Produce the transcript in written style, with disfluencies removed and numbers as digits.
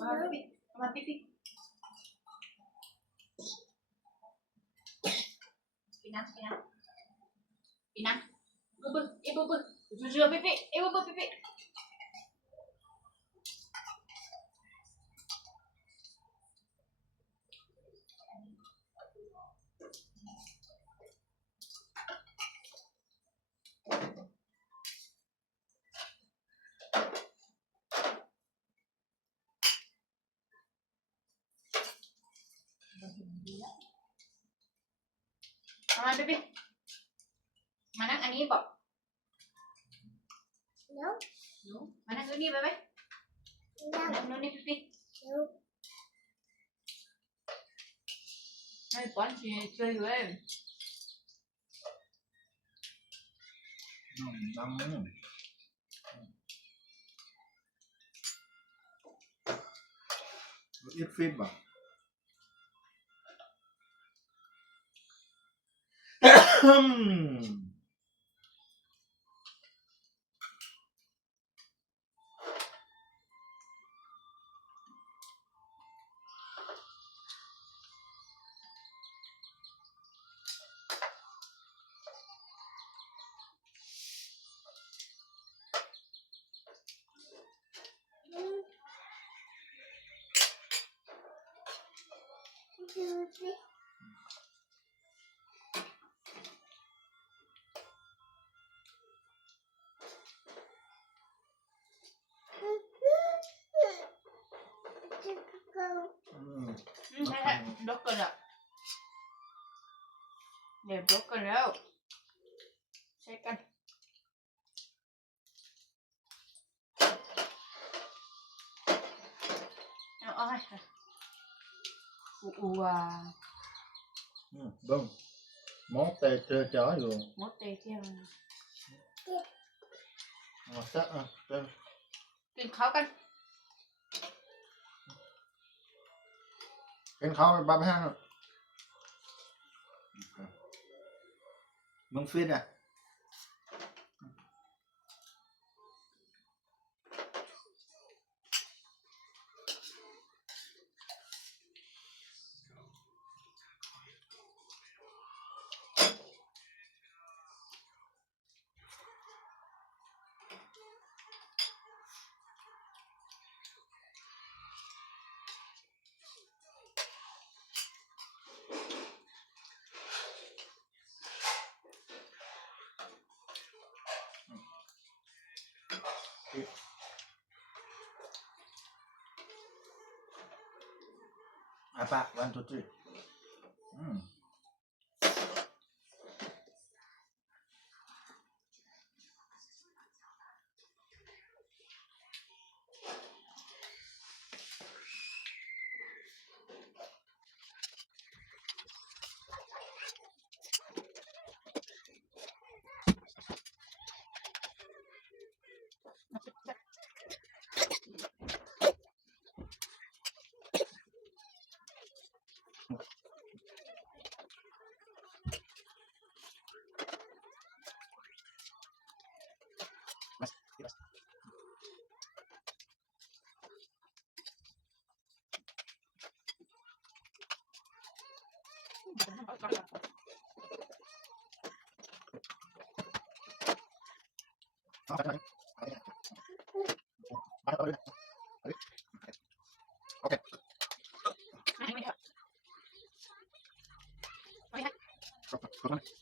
มาปิ๊กกินน้ำกินน้ำกินน้ำบึ้บบึ้บบึ้บบึ้บจู่ๆปิ๊กบึ้บบึ้บปิ๊กมาปิ๊กมานั่งอันนี้บอกมานั่งตรงนี้ไปไหมนั่งตรงนี้ปิ๊กไม่ป้อนชีช่วยด้วยน้ำอีกฟิตบ่ใช่บล็อกกันแล้วเดี๋ยวบล็อกกันแล้วใช้กันเอาให้ว้าvâng món tê chơi chó rồi มดเตะเที่ยว sắc à กินข้าวกัน cái khó ba mươi hai mừng phiên à apa 1 2 3 ok